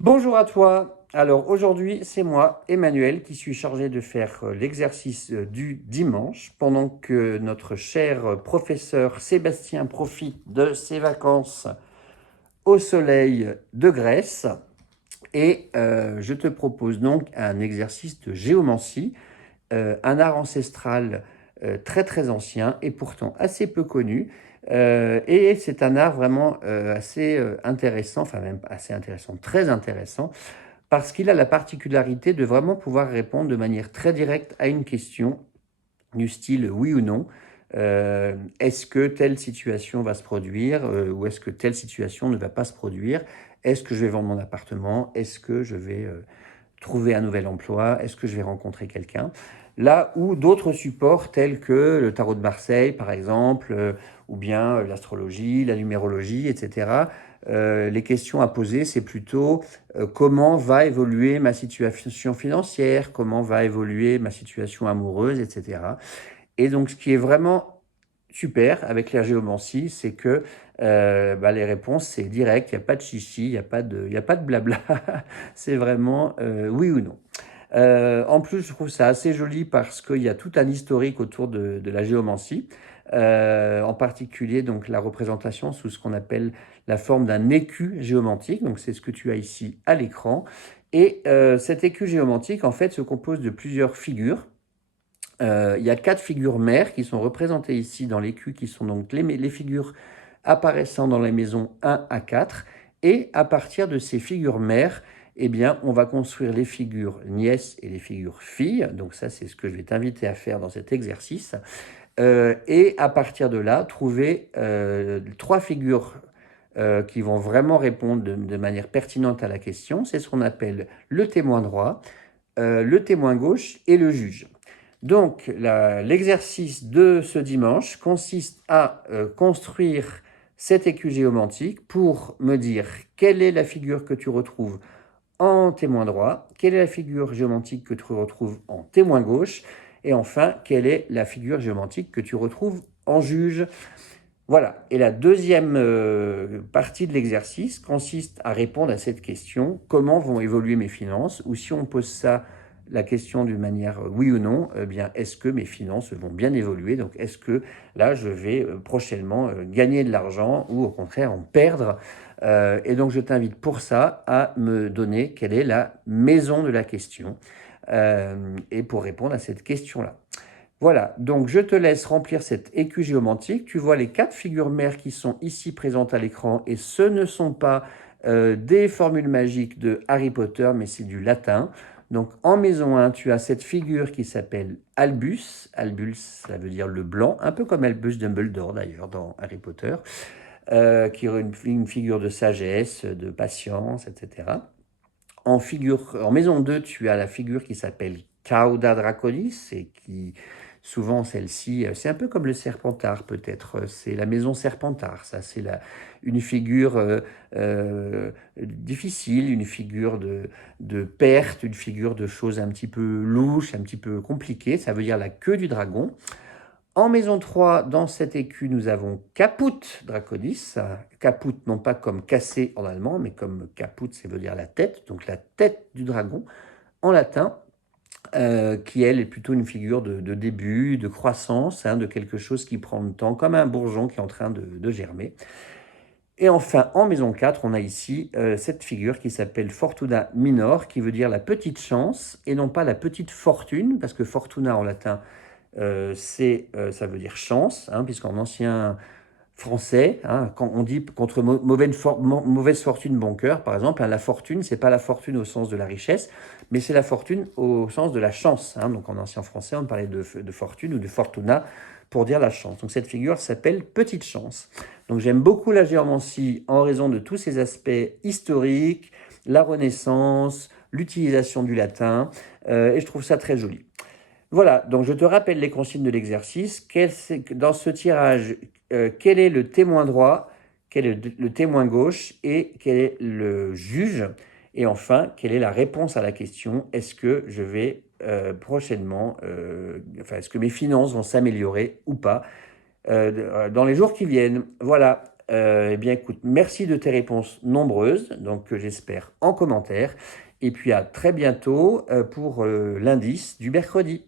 Bonjour à toi. Alors aujourd'hui, c'est moi, Emmanuel, qui suis chargé de faire l'exercice du dimanche pendant que notre cher professeur Sébastien profite de ses vacances au soleil de Grèce. Et je te propose donc un exercice de géomancie, un art ancestral très très ancien et pourtant assez peu connu. Et c'est un art vraiment assez intéressant, enfin même assez intéressant, très intéressant, parce qu'il a la particularité de vraiment pouvoir répondre de manière très directe à une question du style oui ou non. Est-ce que telle situation va se produire ou est-ce que telle situation ne va pas se produire? Est-ce que je vais vendre mon appartement? Est-ce que je vais trouver un nouvel emploi? Est-ce que je vais rencontrer quelqu'un? Là où d'autres supports tels que le tarot de Marseille, par exemple, ou bien l'astrologie, la numérologie, etc., les questions à poser, c'est plutôt comment va évoluer ma situation financière, comment va évoluer ma situation amoureuse, etc. Et donc, ce qui est vraiment super avec la géomancie, c'est que les réponses, c'est direct, il n'y a pas de chichi, il y a pas de blabla, c'est vraiment oui ou non. En plus, je trouve ça assez joli parce qu'il y a tout un historique autour de la géomancie, en particulier donc la représentation sous ce qu'on appelle la forme d'un écu géomantique. Donc c'est ce que tu as ici à l'écran. Et cet écu géomantique, en fait, se compose de plusieurs figures. Il y a 4 figures mères qui sont représentées ici dans l'écu, qui sont donc les figures apparaissant dans les maisons 1 à 4. Et à partir de ces figures mères, eh bien, on va construire les figures nièces et les figures filles. Donc ça, c'est ce que je vais t'inviter à faire dans cet exercice. Et à partir de là, trouver 3 figures qui vont vraiment répondre de manière pertinente à la question. C'est ce qu'on appelle le témoin droit, le témoin gauche et le juge. Donc, l'exercice de ce dimanche consiste à construire cet écu géomantique pour me dire quelle est la figure que tu retrouves en témoin droit, quelle est la figure géomantique que tu retrouves en témoin gauche, et enfin, quelle est la figure géomantique que tu retrouves en juge. Voilà. Et la deuxième partie de l'exercice consiste à répondre à cette question, comment vont évoluer mes finances? Ou si on pose ça, la question d'une manière oui ou non, eh bien, est-ce que mes finances vont bien évoluer? Donc, est-ce que là, je vais prochainement gagner de l'argent ou au contraire en perdre? Et donc, je t'invite pour ça à me donner quelle est la maison de la question et pour répondre à cette question-là. Voilà, donc je te laisse remplir cet écu géomantique. Tu vois les 4 figures mères qui sont ici présentes à l'écran et ce ne sont pas des formules magiques de Harry Potter, mais c'est du latin. Donc en maison 1, tu as cette figure qui s'appelle Albus. Albus, ça veut dire le blanc, un peu comme Albus Dumbledore d'ailleurs dans Harry Potter, qui est une figure de sagesse, de patience, etc. En maison 2, tu as la figure qui s'appelle Cauda Draconis et qui, souvent celle-ci, c'est un peu comme le Serpentard peut-être, c'est la maison Serpentard, ça c'est une figure difficile, une figure de perte, une figure de choses un petit peu louches, un petit peu compliquées, ça veut dire la queue du dragon. En maison 3, dans cet écu, nous avons Caput Draconis. Caput, non pas comme cassé en allemand, mais comme caput, ça veut dire la tête, donc la tête du dragon en latin, qui elle est plutôt une figure de début, de croissance, hein, de quelque chose qui prend le temps, comme un bourgeon qui est en train de germer. Et enfin, en maison 4, on a ici cette figure qui s'appelle Fortuna Minor, qui veut dire la petite chance, et non pas la petite fortune, parce que fortuna en latin, ça veut dire chance, hein, puisqu'en ancien français, hein, quand on dit contre mauvaise fortune, bon cœur, par exemple, hein, la fortune, c'est pas la fortune au sens de la richesse, mais c'est la fortune au sens de la chance. Hein. Donc en ancien français, on parlait de fortune ou de fortuna pour dire la chance. Donc cette figure s'appelle petite chance. Donc j'aime beaucoup la géomancie en raison de tous ces aspects historiques, la Renaissance, l'utilisation du latin, et je trouve ça très joli. Voilà, donc je te rappelle les consignes de l'exercice. Dans ce tirage, quel est le témoin droit, quel est le témoin gauche et quel est le juge? Et enfin, quelle est la réponse à la question? Est-ce que je vais prochainement, est-ce que mes finances vont s'améliorer ou pas dans les jours qui viennent? Voilà, Eh bien, écoute, merci de tes réponses nombreuses, donc que j'espère en commentaire. Et puis à très bientôt pour l'indice du mercredi.